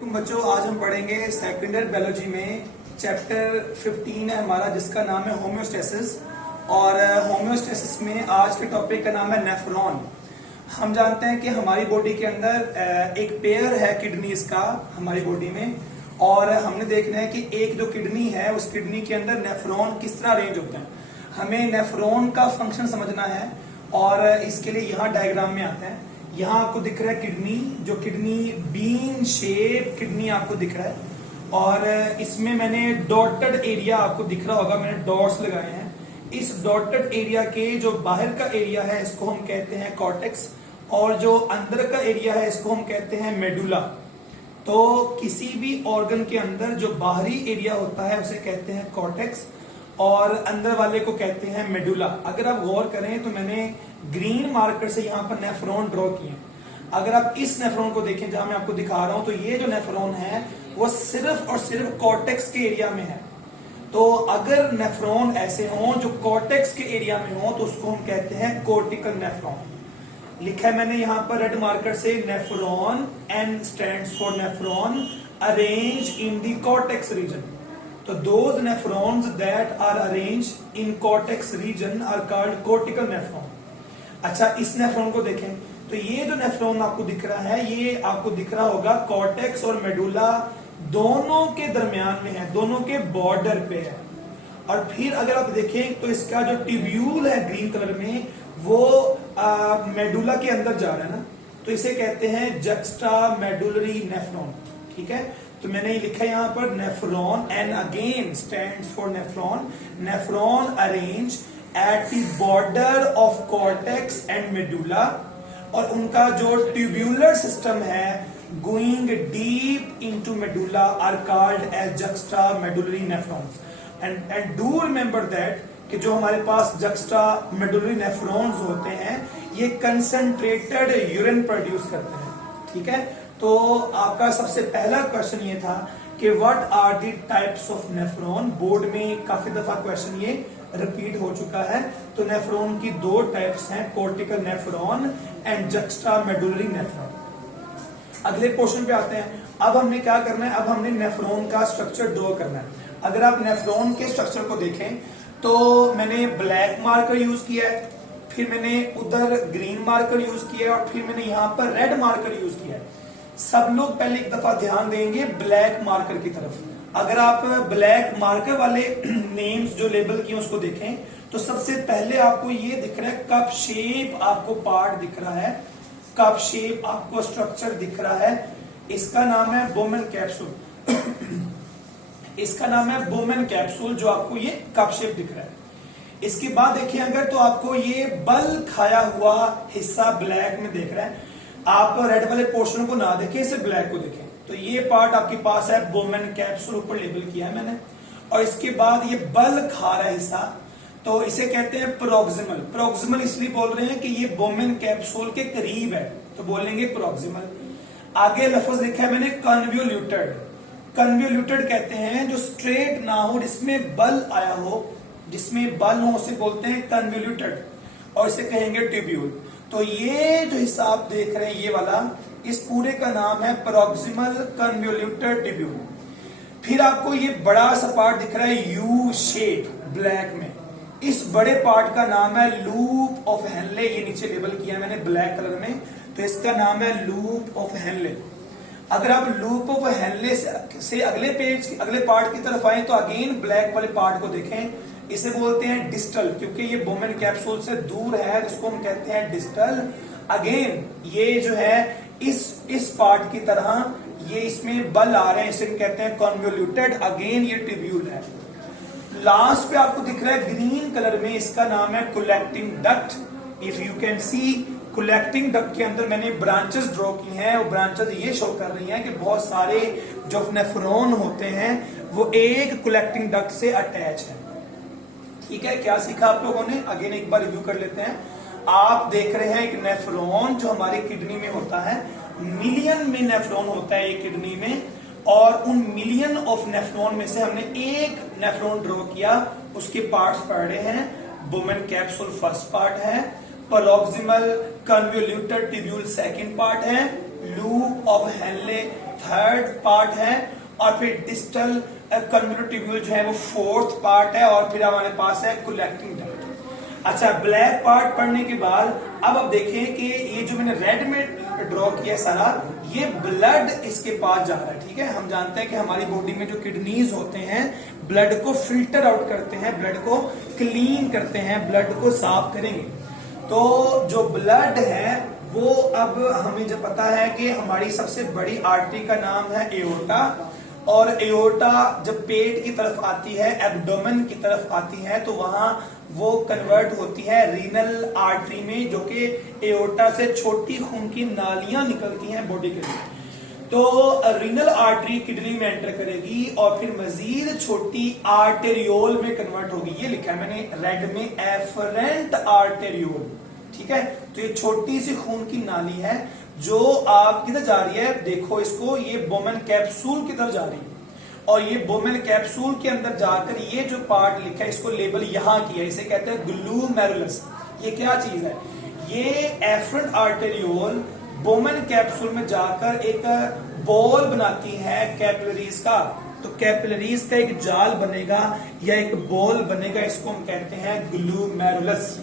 तुम बच्चों, आज हम पढ़ेंगे सेकेंड ईयर बायोलॉजी में चैप्टर 15 है हमारा, जिसका नाम है होम्योस्टेसिस। और होम्योस्टेसिस में आज के टॉपिक का नाम है नेफ्रॉन। हम जानते हैं कि हमारी बॉडी के अंदर एक पेयर है किडनीज का हमारी बॉडी में, और हमने देखना है कि एक जो किडनी है उस किडनी के अंदर नेफ्रॉन किस तरह अरेंज होते हैं। हमें नेफ्रॉन का फंक्शन समझना है और इसके लिए यहाँ डायग्राम में आते हैं। यहाँ आपको दिख रहा है किडनी, जो किडनी बीन शेप किडनी आपको दिख रहा है, और इसमें मैंने डॉटेड एरिया आपको दिख रहा होगा, मैंने डॉट्स लगाए हैं। इस डॉटेड एरिया के जो बाहर का एरिया है इसको हम कहते हैं कॉर्टेक्स, और जो अंदर का एरिया है इसको हम कहते हैं मेडुला। तो किसी भी ऑर्गन के अंदर जो बाहरी एरिया होता है उसे कहते हैं कॉर्टेक्स, और अंदर वाले को कहते हैं मेडुला। अगर आप गौर करें तो मैंने ग्रीन मार्कर से यहाँ पर नेफ्रॉन ड्रॉ किए। अगर आप इस नेफ्रॉन को देखें जहां मैं आपको दिखा रहा हूं, तो ये जो नेफ्रॉन है वो सिर्फ और सिर्फ कॉर्टेक्स के एरिया में है। तो अगर नेफ्रॉन ऐसे हों जो कॉर्टेक्स के एरिया में हो तो उसको हम कहते हैं कोर्टिकल नेफ्रॉन। लिखा है मैंने यहाँ पर रेड मार्कर से nephron, N stands for nephron arranged in the cortex region. तो those nephrons that are arranged in cortex region are called cortical nephron. अच्छा, इस नेफ्रॉन को देखें तो ये जो नेफ्रॉन आपको दिख रहा है ये आपको दिख रहा होगा कॉर्टेक्स और मेडुला दोनों के दरमियान में है, दोनों के बॉर्डर पे है। और फिर अगर आप देखें तो इसका जो ट्यूब्यूल है ग्रीन कलर में वो मेडुला के अंदर जा रहा है ना, तो इसे कहते हैं जक्स्टा मेडुलरी नेफ्रॉन। ठीक है, तो मैंने ये लिखा है यहाँ पर nephron, and again stands for nephron, nephron arrange at the border of cortex and medulla. और उनका जो ट्यूब्यूलर सिस्टम है going deep into medulla are called as juxta medullary nephrons. And do remember that कि जो हमारे पास juxta medullary nephrons होते हैं ये कंसंट्रेटेड यूरिन प्रोड्यूस करते हैं। ठीक है, तो आपका सबसे पहला क्वेश्चन ये था कि what are the types of nephron. Board में काफी दफा क्वेश्चन ये रिपीट हो चुका है। तो नेफ्रॉन की दो टाइप्स हैं, cortical nephron and juxta medullary nephron. अगले पोर्शन पे आते हैं। अब हमने क्या करना है, अब हमने नेफ्रॉन का स्ट्रक्चर ड्रॉ करना है। अगर आप नेफ्रॉन के स्ट्रक्चर को देखें तो मैंने ब्लैक मार्कर यूज किया है, फिर मैंने उधर ग्रीन मार्कर यूज किया है, और फिर मैंने यहाँ पर रेड मार्कर यूज किया है। सब लोग पहले एक दफा ध्यान देंगे ब्लैक मार्कर की तरफ। अगर आप ब्लैक मार्कर वाले नेम्स जो लेबल किए उसको देखें तो सबसे पहले आपको ये दिख रहा है कप शेप, आपको पार्ट दिख रहा है, कप शेप आपको स्ट्रक्चर दिख रहा है। इसका नाम है बोमेन कैप्सूल। इसका नाम है बोमेन कैप्सूल, जो आपको ये कप शेप दिख रहा है। इसके बाद देखिए अगर तो आपको ये बल खाया हुआ हिस्सा ब्लैक में देख रहा है। आप रेड वाले पोर्शन को ना देखें, सिर्फ ब्लैक को देखें। तो ये पार्ट आपके पास है बोमेन कैप्सूल, ऊपर लेबल किया है मैंने। और इसके बाद ये बल खा रहा है हिस्सा, तो इसे कहते हैं प्रोक्सिमल। प्रोक्सिमल इसलिए बोल रहे हैं कि ये बोमेन कैप्सूल के करीब है, तो बोलेंगे प्रोक्सिमल। आगे लफ्ज लिखा है मैंने कन्वोल्यूटेड। कन्वोल्यूटेड कहते हैं जो स्ट्रेट ना हो, जिसमें बल आया हो, जिसमें बल हो उसे बोलते हैं कन्वोल्यूटेड, और इसे कहेंगे ट्यूब्यूल। तो ये जो हिस्सा आप देख रहे हैं ये वाला, इस पूरे का नाम है प्रोक्सिमल कन्वोल्यूटेड ट्यूब्यूल। फिर आपको ये बड़ा सा पार्ट दिख रहा है यू शेप ब्लैक में, इस बड़े पार्ट का नाम है लूप ऑफ हेनले। ये नीचे लेबल किया मैंने ब्लैक कलर में, तो इसका नाम है लूप ऑफ हेनले। अगर आप लूप ऑफ हेनले से अगले पार्ट की तरफ आए तो अगेन ब्लैक वाले पार्ट को देखें, इसे बोलते हैं डिस्टल, क्योंकि ये बोमेन कैप्सूल से दूर है, जिसको हम कहते हैं डिस्टल। अगेन ये जो है इस पार्ट की तरह ये इसमें बल आ रहे हैं, इसे हम कहते हैं कन्वोल्यूटेड। अगेन ये ट्यूब्यूल है। लास्ट पे आपको दिख रहा है ग्रीन कलर में, इसका नाम है collecting duct. If you can see, collecting duct के अंदर मैंने ब्रांचेस ड्रॉ की हैं, और ब्रांचेस ये शो कर रही हैं कि बहुत सारे जो नेफ्रॉन होते हैं वो एक कलेक्टिंग डक्ट से अटैच है। ठीक है, क्या सीखा आप लोगों ने, अगेन एक बार रिव्यू कर लेते हैं। आप देख रहे हैं एक नेफ्रॉन जो हमारी किडनी में होता है, मिलियन में नेफ्रॉन होता है एक किडनी में, और उन मिलियन ऑफ नेफ्रॉन में से हमने एक नेफ्रॉन ड्रॉ किया, उसके पार्ट्स पढ़े हैं। बोमेन कैप्सूल फर्स्ट पार्ट है, proximal convoluted tubule second part है, loop of Henle third part है, और फिर डिस्टल कन्वोल्यूट ट्यूब्यूल जो है वो फोर्थ पार्ट है, और फिर हमारे पास है कलेक्टिंग डक्ट। अच्छा, ब्लैक पार्ट पढ़ने के बाद अब आप देखें कि ये जो मैंने रेड में ड्रॉ किया सारा, ये ब्लड इसके पास जा रहा है। ठीक है, हम जानते हैं कि हमारी बॉडी में जो किडनीज होते हैं ब्लड को फिल्टर आउट करते हैं, ब्लड को क्लीन करते हैं, ब्लड को साफ करेंगे। तो जो ब्लड है वो अब हमें जब पता है कि हमारी सबसे बड़ी आर्टरी का नाम है एओर्टा, और एओर्टा जब पेट की तरफ आती है, एब्डोमेन की तरफ आती है, तो वहां वो कन्वर्ट होती है रीनल आर्टरी में, जो कि एओर्टा से छोटी खून की नालियां निकलती हैं बॉडी के लिए। तो रीनल आर्टरी किडनी में एंटर करेगी और फिर मजीद छोटी आर्टेरियोल में कन्वर्ट होगी। ये लिखा है मैंने रेड में, एफरेंट आर्टेरियोल। ठीक है, तो ये छोटी सी खून की नाली है जो आप किधर जा रही है, देखो इसको, ये बोमेन कैप्सूल की तरफ जा रही है, और ये बोमेन कैप्सूल के अंदर जाकर ये जो पार्ट लिखा है इसको लेबल यहां किया, इसे कहते हैं ग्लूमेरुलस। ये क्या चीज है, ये एफरेंट आर्टेरियोल बोमेन कैप्सूल में जाकर एक बॉल बनाती है कैपिलरीज का। तो कैपिलरीज का एक जाल बनेगा या एक बॉल बनेगा, इसको हम कहते हैं ग्लूमेरुलस।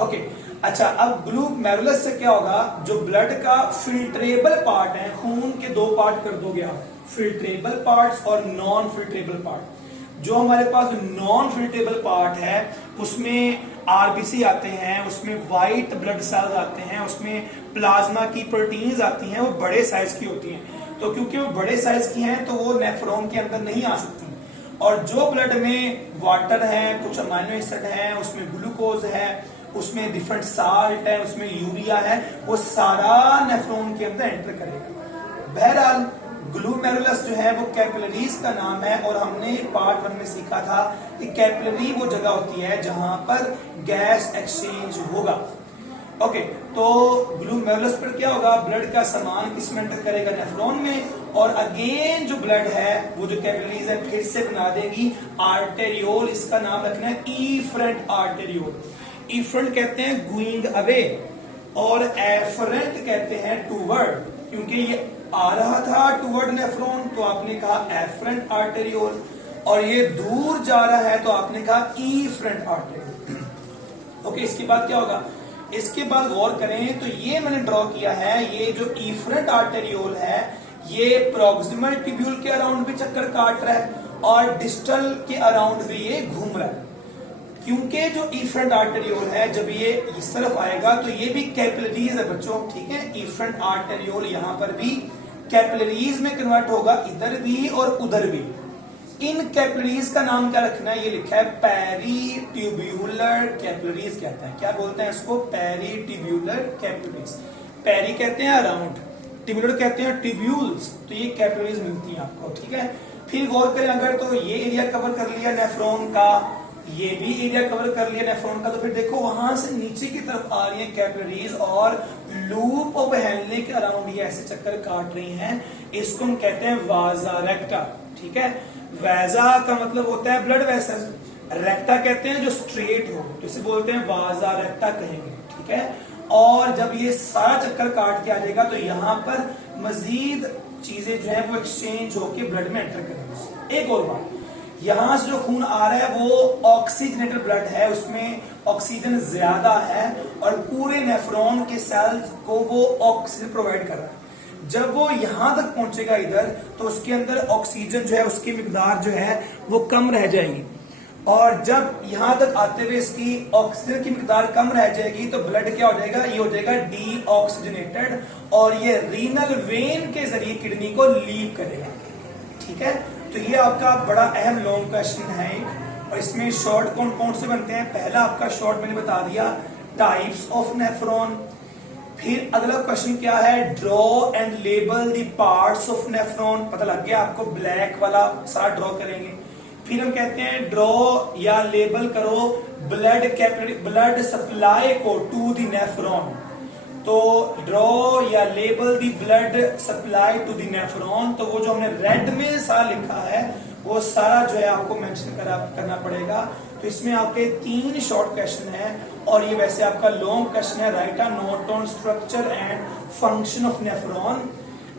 ओके, अच्छा, अब ग्लूमेरुलस से क्या होगा, जो ब्लड का फिल्ट्रेबल पार्ट है, खून के दो पार्ट कर दोगे आप, फिल्ट्रेबल पार्ट्स और नॉन फिल्ट्रेबल पार्ट। जो हमारे पास नॉन फिल्ट्रेबल पार्ट है उसमें आरबीसी आते हैं, उसमें व्हाइट ब्लड सेल्स आते हैं, उसमें प्लाज्मा की प्रोटीन्स आती हैं, वो बड़े साइज की होती हैं। तो क्योंकि वो बड़े साइज की हैं तो वो नेफ्रॉन के अंदर नहीं आ सकती, और जो ब्लड में वाटर है, कुछ अमाइनो एसिड है, उसमें ग्लूकोज है, उसमें डिफरेंट साल्ट है, उसमें यूरिया है, वो सारा नेफ्रॉन के अंदर एंटर करेगा। बहरहाल ग्लूमेरुलस जो है वो कैपिलरीज का नाम है, और हमने पार्ट 1 में सीखा था कि कैपिलरी वो जगह होती है जहां पर गैस एक्सचेंज होगा। ओके, तो ग्लूमेरुलस पर क्या होगा, ब्लड का सामान किस में एंटर करेगा, नेफ्रॉन में, और अगेन जो ब्लड है वो जो कैपिलरीज है फिर से बना देगी आर्टेरियोल। इसका नाम रखना है इफरेंट आर्टेरियोल। इफरेंट कहते हैं गोइंग अवे, और एफरेंट कहते हैं टूवर्ड, क्योंकि ये आ रहा था टूवर्ड नेफ्रॉन तो आपने कहा एफरेंट आर्टेरियोल, और ये दूर जा रहा है तो आपने कहा इफरेंट आर्टेरियोल। ओके, इसके बाद क्या होगा, इसके बाद गौर करें तो ये मैंने ड्रॉ किया है, ये जो इफरेंट आर्टेरियोल है ये प्रॉक्सिमल ट्यूब्यूल के अराउंड भी चक्कर काट रहा है और डिस्टल के अराउंड भी ये घूम रहा है। क्योंकि जो इफरेंट आर्टेरियोल है जब ये इस तरफ आएगा तो ये भी कैपिलरीज है बच्चों। ठीक है, इफरेंट आर्टेरियोल यहां पर भी कैपिलरीज में कन्वर्ट होगा, इधर भी और उधर भी। इन कैपिलरीज का नाम क्या रखना है, ये लिखा है पेरीट्यूब्यूलर कैपिलरीज कहते हैं। क्या बोलते हैं इसको, पेरीट्यूब्यूलर कैपिलरीज। पेरी कहते हैं अराउंड, ट्यूब्यूलर कहते हैं ट्यूब्यूल्स, तो ये कैपिलरीज मिलती हैं आपको। ठीक है, फिर गौर करें, अगर तो ये एरिया कवर कर लिया नेफ्रॉन का, ये भी एरिया कवर कर लिया नेफ्रॉन का, तो फिर देखो वहां से नीचे की तरफ आ रही है कैपिलरीज और लूप ऑफ हेनले के अराउंड ये ऐसे चक्कर काट रही हैं। इसको हम कहते हैं वाजा रेक्टा। ठीक है, वैजा का मतलब होता है ब्लड वेसल, रेक्टा कहते हैं जो स्ट्रेट हो, तो इसे बोलते हैं वाजा रेक्टा कहेंगे। ठीक है, और जब ये सारा चक्कर काट के आ जाएगा तो यहाँ पर मजीद चीजें जो है वो एक्सचेंज होके ब्लड में एंटर करेंगे। एक और बात, यहां से जो खून आ रहा है वो ऑक्सीजनेटेड ब्लड है, उसमें ऑक्सीजन ज्यादा है और पूरे नेफ्रॉन के सेल्स को वो ऑक्सीजन प्रोवाइड कर रहा है। जब वो यहां तक पहुंचेगा इधर, तो उसके अंदर ऑक्सीजन जो है उसकी मिकदार जो है वो कम रह जाएगी, और जब यहां तक आते हुए इसकी ऑक्सीजन की मिकदार कम रह जाएगी तो ब्लड क्या हो जाएगा, ये हो जाएगा डीऑक्सीजनेटेड, और ये रीनल वेन के जरिए किडनी को लीव करेगा। ठीक है, तो ये आपका बड़ा अहम लॉन्ग क्वेश्चन है, और इसमें शॉर्ट कौन कौन से बनते हैं। पहला आपका शॉर्ट मैंने बता दिया, टाइप्स ऑफ नेफ्रॉन। फिर अगला क्वेश्चन क्या है, draw and label the parts of nephron. पता लग गया आपको, ब्लैक वाला सारा ड्रॉ करेंगे। फिर हम कहते हैं ड्रॉ या लेबल करो ब्लड सप्लाई को टू द नेफ्रॉन। तो ड्रॉ या label the blood supply to the nephron, तो वो जो हमने रेड में सारा लिखा है वो सारा जो है आपको मेंशन करना पड़ेगा। तो इसमें आपके 3 शॉर्ट क्वेश्चन है, और ये वैसे आपका लॉन्ग क्वेश्चन है। Right a note on structure and function of nephron.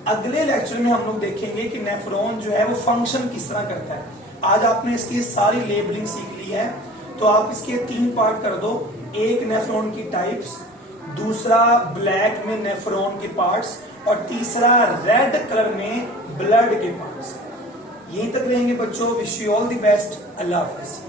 अगले लेक्चर में हम लोग देखेंगे कि नेफ्रॉन जो है वो फंक्शन किस तरह करता है। आज आपने इसकी सारी लेबलिंग सीख ली है, तो आप इसके 3 पार्ट कर दो। एक नेफ्रॉन की टाइप्स, दूसरा ब्लैक में नेफ्रॉन के पार्ट्स, और तीसरा रेड कलर में ब्लड के पार्ट्स। यहीं तक रहेंगे बच्चों। Wish you all the best. Allah Hafiz.